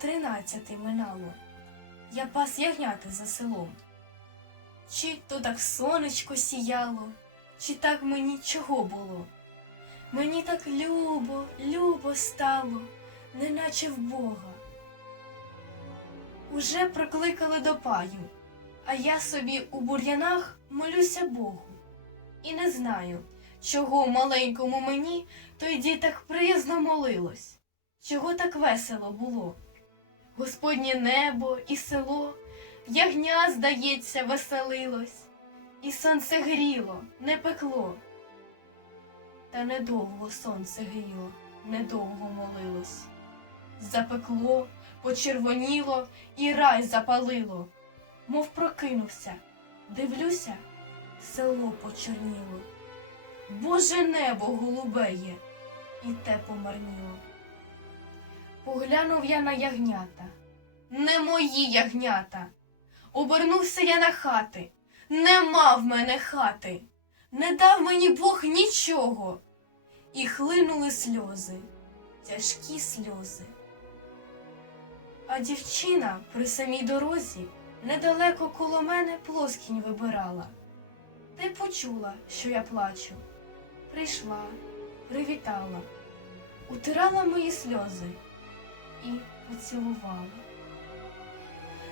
тринадцяти минало, я пас ягняти за селом. Чи то так сонечко сіяло, чи так мені чого було? Мені так любо, любо стало, неначе в Бога. Уже прокликали до паю, а я собі у бур'янах молюся Богу. І не знаю, чого маленькому мені тоді так приязно молилось, чого так весело було. Господнє небо і село, ягня, здається, веселилось, і сонце гріло, не пекло. Та недовго сонце гріло, недовго молилось. Запекло, почервоніло і рай запалило, мов прокинувся, дивлюся, село почорніло. Боже небо голубеє, і те помарніло. Поглянув я на ягнята, не мої ягнята. Обернувся я на хати, нема в мене хати, не дав мені Бог нічого. І хлинули сльози, тяжкі сльози. А дівчина при самій дорозі недалеко коло мене плоскінь вибирала. Та й почула, що я плачу. Прийшла, привітала, утирала мої сльози і поцілувала.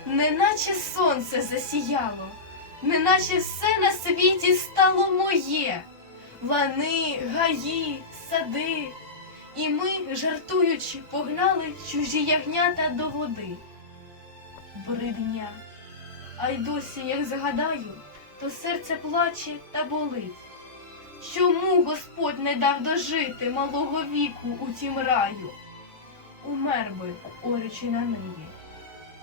Неначе сонце засіяло, неначе все на світі стало моє. Лани, гаї, сади. І ми, жартуючи, погнали чужі ягнята до води. Бридня. А й досі, як згадаю, то серце плаче та болить. Чому Господь не дав дожити малого віку у тім раю? Умер би, оречи на ниві,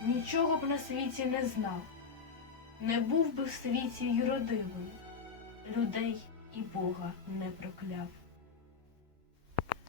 нічого б на світі не знав, не був би в світі й родивий, людей і Бога не прокляв.